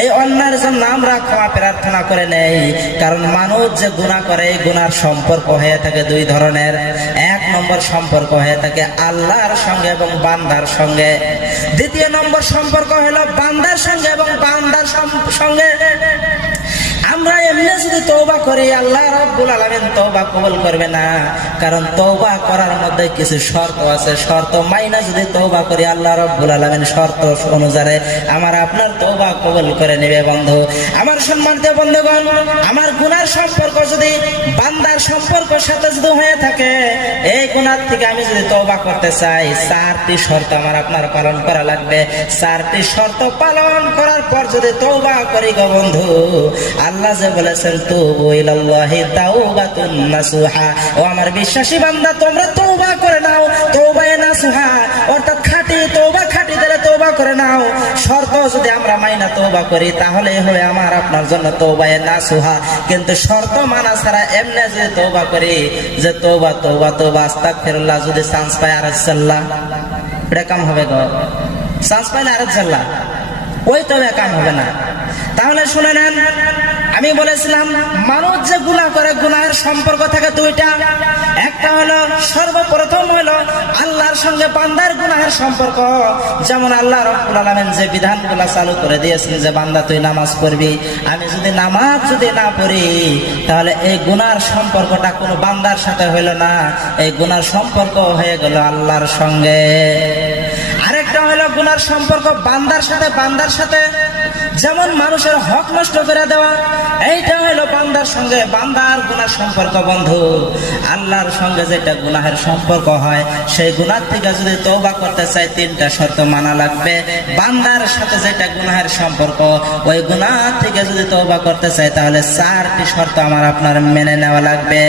এই অন্যায়ের জন্য আমরা ক্ষমা প্রার্থনা করে নেই। কারণ মানুষ যে গুনাহ করে, এই গুনার সম্পর্ক হয়ে থাকে দুই ধরনের। এক নম্বর সম্পর্ক হয়ে থাকে আল্লাহর সঙ্গে এবং বান্দার সঙ্গে। দ্বিতীয় নম্বর সম্পর্ক হলো বান্দার সঙ্গে এবং বান্দার সঙ্গে। আমরা এমনি যদি তওবা করি, আল্লাহ রাব্বুল আলামিন তওবা কবুল করবে না। কারণ তওবা করার মধ্যে কিছু শর্ত আছে। শর্ত মাইনা যদি তওবা করি, আল্লাহ রাব্বুল আলামিন শর্ত অনুযায়ী আমার আপনার তওবা কবুল করে নেবে। বন্ধু আমার, সম্মানিত বন্ধুগণ, আমার গুনার সম্পর্ক যদি বান্দার সম্পর্কের সাথে যদি হয়ে থাকে, এই গুনার থেকে আমি যদি তওবা করতে চাই, চারটি শর্ত আমার আপনার পালন করা লাগবে। চারটি শর্ত পালন করার পর যদি তওবা করি গো বন্ধু, আল্লাহ যে বলেছেন তুবু ইলাল্লাহি তাওবাতুন নাসুহা, ও আমার বিশ্বাসী বান্দা তোমরা তওবা করে নাও। তওবায়ে নাসুহা অর্থাৎ খাঁটি তওবা, খাঁটি দিলে তওবা করে নাও। শর্ত যদি আমরা মাইনা তওবা করি, তাহলে হবে আমার আপনার জন্য তওবায়ে নাসুহা। কিন্তু শর্ত মানা ছাড়া এমনি যদি তওবা করি, যে তওবা তওবা তওবা আস্তাগফিরুল্লাহ, যদি চান্স পাই আরেকসাল্লাহ, এটা কাম হবে গো। চান্স পাইলে আরেকসাল্লাহ, ওই তবে কাম হবে না। তাহলে শুনে নেন, আমি বলেছিলাম মানুষ যে গুনাহ করে, গুনাহের সম্পর্ক থাকে দুইটা। একটা হলো সর্বপ্রথম হলো আল্লাহর সঙ্গে বান্দার গুনাহের সম্পর্ক। যেমন আল্লাহ রাব্বুল আলামিন যে বিধানগুলো চালু করে দিয়েছেন, যে বান্দা তুই নামাজ পড়বি, আমি যদি নামাজ যদি না পড়ি, তাহলে এই গুনার সম্পর্কটা কোনো বান্দার সাথে হইল না, এই গুনার সম্পর্ক হয়ে গেল আল্লাহর সঙ্গে। আরেকটা হলো গুনার সম্পর্ক বান্দার সাথে, বান্দার সাথে যেমন মানুষের হক নষ্ট করে দেওয়া, এইটা হলো বান্দার সঙ্গে বান্দার গুনার সম্পর্ক। বন্ধু আল্লাহর সঙ্গে যেটা গুনাহের সম্পর্ক হয়, সেই গুনাহ থেকে যদি তওবা করতে চাই, তিনটা শর্ত মানা লাগবে। বান্দার সাথে যেটা গুনাহের সম্পর্ক, ওই গুনাহ থেকে যদি তওবা করতে চাই, তাহলে চারটি শর্ত আমার আপনার মেনে নেওয়া লাগবে।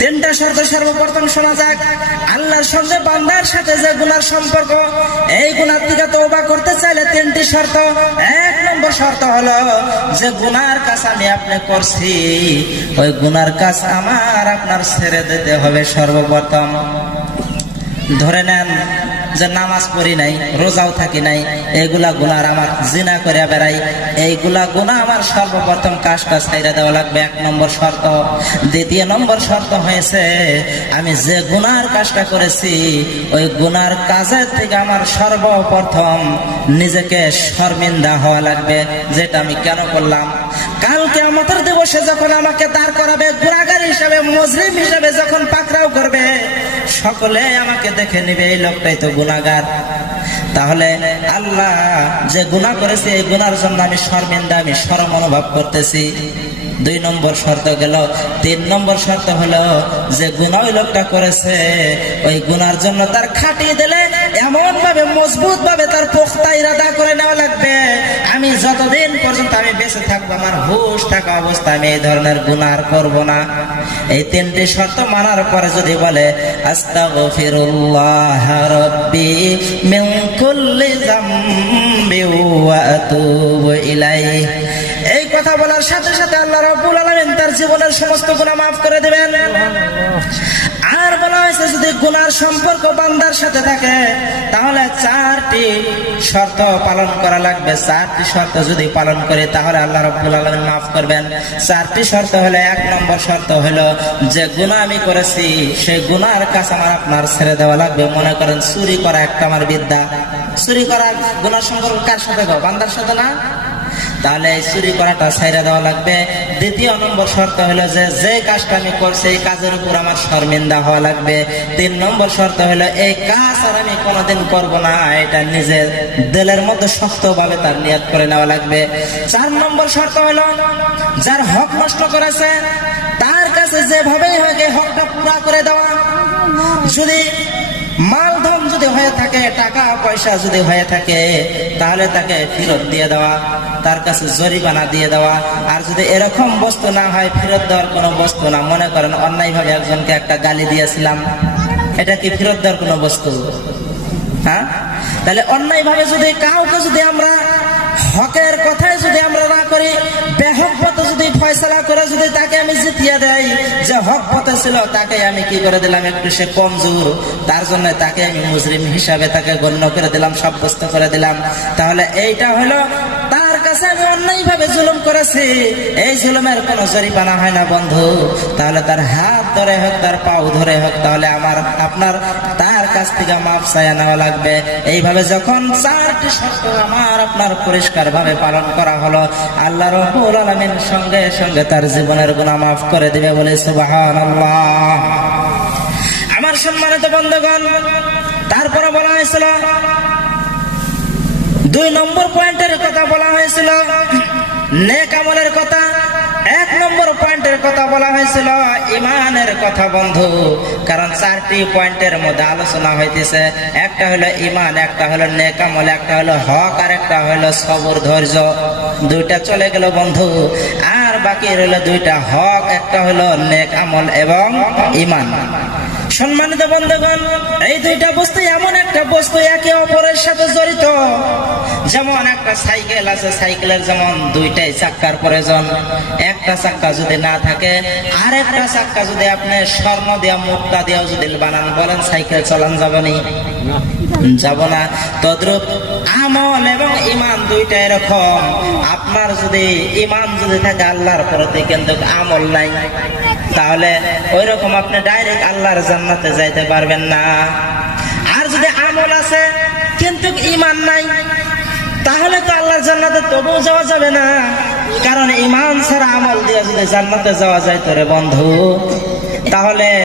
তিনটা শর্ত সর্বপ্রথম শোনা যাক। আল্লাহর সঙ্গে বান্দার সাথে যে গুনার সম্পর্ক, এই গুনাহ থেকে তওবা করতে চাইলে তিনটি শর্ত। এক নম্বর শর্ত হলো যে গুনার কাজ আমি আপনি করছি, ওই গুনার কাজ আমার আপনার ছেড়ে দিতে হবে সর্বপ্রথম। ধরে নেন যে নামাজ পড়ি নাই, রোজাও থাকি নাই, এইগুলা গুনার, আমার জিনা করে বেড়াই, এইগুলা গুনাহ আমার সর্বপ্রথম কাজটা ছাইড়া দেওয়া লাগবে, এক নম্বর শর্ত। দ্বিতীয় নম্বর শর্ত হয়েছে আমি যে গুনার কাজটা করেছি, ওই গুনার কাজের থেকে আমার সর্বপ্রথম নিজেকে শর্মিন্দা হওয়া লাগবে, যেটা আমি কেন করলাম। কাল কিয়ামতের দিবসে যখন আমাকে দাঁড় করাবে, গুনাহগার হিসাবে, মুজরিম হিসাবে যখন পাকড়াও করবে, সকলে আমাকে দেখে নেবে এই লোকটাই তো গুনাহগার। তাহলে আল্লাহ যে গুনাহ করেছে, এই গুনার জন্য আমি শর্মিন্দা, আমি শরম অনুভব করতেছি। দুই নম্বর শর্ত গেল। তিন নম্বর শর্ত হলো যে গুনাহ ওই লোকটা করেছে, ওই গুনার জন্য তার খাটিয়ে দিলে এমন ভাবে মজবুত ভাবে তার পোক্তা ইরাদা করে নেওয়া লাগবে, আমি যতদিন পর্যন্ত আমি বেঁচে থাকবো, আমার হুশ থাকা অবস্থা আমি এই ধরনের গুনাহ আর করব না। এই তিনটি শর্ত মানার পরে যদি বলে আস্তাগফিরুল্লাহ রাব্বি মিন কুল্লি যামবি ওয়া আতুবু ইলাইহি, এই কথা বলার সাথে সাথে আল্লাহ রাব্বুল আলামিন তার জীবনের সমস্ত গুনাহ মাফ করে দিবেন। আর বলা হয়েছে যদি গুনার সম্পর্ক বান্দার সাথে থাকে, তাহলে চারটি শর্ত পালন করা লাগবে। চারটি শর্ত যদি পালন করে, তাহলে আল্লাহ রাব্বুল আলামিন মাফ করবেন। চারটি শর্ত হলো, এক নম্বর শর্ত হলো যে গুনাহ আমি করেছি, সেই গুনার কাজ আমার আপনার ছেড়ে দেওয়া লাগবে। মনে করেন চুরি করা একটা আমার বিদ্যা, চুরি করা গুনার সম্পর্ক কার সাথে গো? বান্দার সাথে না? তাহলে এই চুরি করাটা ছাইড়া দেওয়া লাগবে। দ্বিতীয় নম্বর শর্ত হলো যে যে কাজটা আমি করছি, এই কাজের উপর আমার শর্মিন্দা হওয়া লাগবে। তিন নম্বর শর্ত হলো এই কাজ আর আমি কোনোদিন করব না, এটা নিজের দিলের মধ্যে শক্তভাবে তার নিয়ত করে নেওয়া লাগবে। চার নম্বর শর্ত হলো যার হক নষ্ট করেছে, তার কাছে যেভাবেই হোক এই হকটা পুরা করে দেওয়া। যদি মালধন যদি হয়ে থাকে, টাকা পয়সা যদি হয়ে থাকে, তাহলে তাকে ফেরত দিয়ে দেওয়া, তার কাছে জরিমানা দিয়ে দেওয়া। আর যদি এরকম বস্তু না হয়, ফেরত দেওয়ার কোনো বস্তু না, মনে করেন অন্যায়ভাবে একজনকে একটা গালি দিয়েছিলাম, এটা কি ফেরত দেওয়ার কোনো বস্তু? হ্যাঁ, তাহলে অন্যায়ভাবে যদি কাউকে যদি আমরা হকের কথায় যদি আমরা না করি, বেহক পথে যদি ফয়সালা করে যদি তাকে আমি জিতিয়ে দেই, যে হক পথে ছিল তাকে আমি কি করে দিলাম, একটু সে কমজোর, তার জন্য তাকে আমি মুজরিম হিসাবে তাকে গণ্য করে দিলাম, সাব্যস্ত করে দিলাম, তাহলে এইটা হলো তার জুলুম করেছে, এই জুলুমের কোনো জরিমানা হয় না বন্ধু, তাহলে তার হাত ধরে হোক, তার পাও ধরে হোক, তাহলে আমার আপনার তার কাছ থেকে মাফ চাইয়া নেওয়া লাগবে। এইভাবে যখন 4টি শর্ত আমার আপনার পরিষ্কার ভাবে পালন করা হলো, আল্লাহ রাব্বুল আলামিন সঙ্গে সঙ্গে তার জীবনের গুনাহ মাফ করে দিবে, বলে সুবহানাল্লাহ। আমার সম্মানিত বন্ধুগণ, তারপরে বলা হয়েছিল 2 নম্বর পয়েন্টের কথা বলা হয়েছিল নেক আমলের কথা। 1 নম্বর পয়েন্টের কথা বলা হয়েছিল ইমানের কথা বন্ধু। কারণ 4টি পয়েন্টের মধ্যে আলোচনা হইতেছে, একটা হলো ইমান, একটা হলো নেক আমল, একটা হলো হক, আর একটা হলো সবর ধৈর্য। 2টা চলে গেল বন্ধু, আর বাকি রইল 2টা হক, একটা হলো নেক আমল এবং ইমান। সম্মানিত বন্ধুগণ, এই 2টা বস্তু এমন একটা বস্তু একে অপরের সাথে জড়িত। যেমন একটা সাইকেল আছে, সাইকেলের যেমন 2টাই চাক্কার প্রয়োজন। একটা চাক্কা যদি না থাকে, আর একটা চাক্কা যদি আপনি স্বর্ণ দিয়া মুক্তা দিয়েও যদি বানান, বলেন সাইকেল চালান যাবে নি? যাব না। তদ্রূপ আমল এবং ইমান 2টা এরকম। আপনার যদি ইমান যদি থাকে আল্লাহর প্রতি, কিন্তু আমল নাই, তাহলে ওই রকম আপনি ডাইরেক্ট আল্লাহর জান্নাতে যাইতে পারবেন না। আর যদি আমল আছে কিন্তু ইমান নাই, তাহলে তো আল্লাহর জান্নাতে তবুও যাওয়া যাবে না। কারণ ইমান ছাড়া আমল দিয়ে যদি জান্নাতে যাওয়া যায় তোরে বন্ধু, তাহলে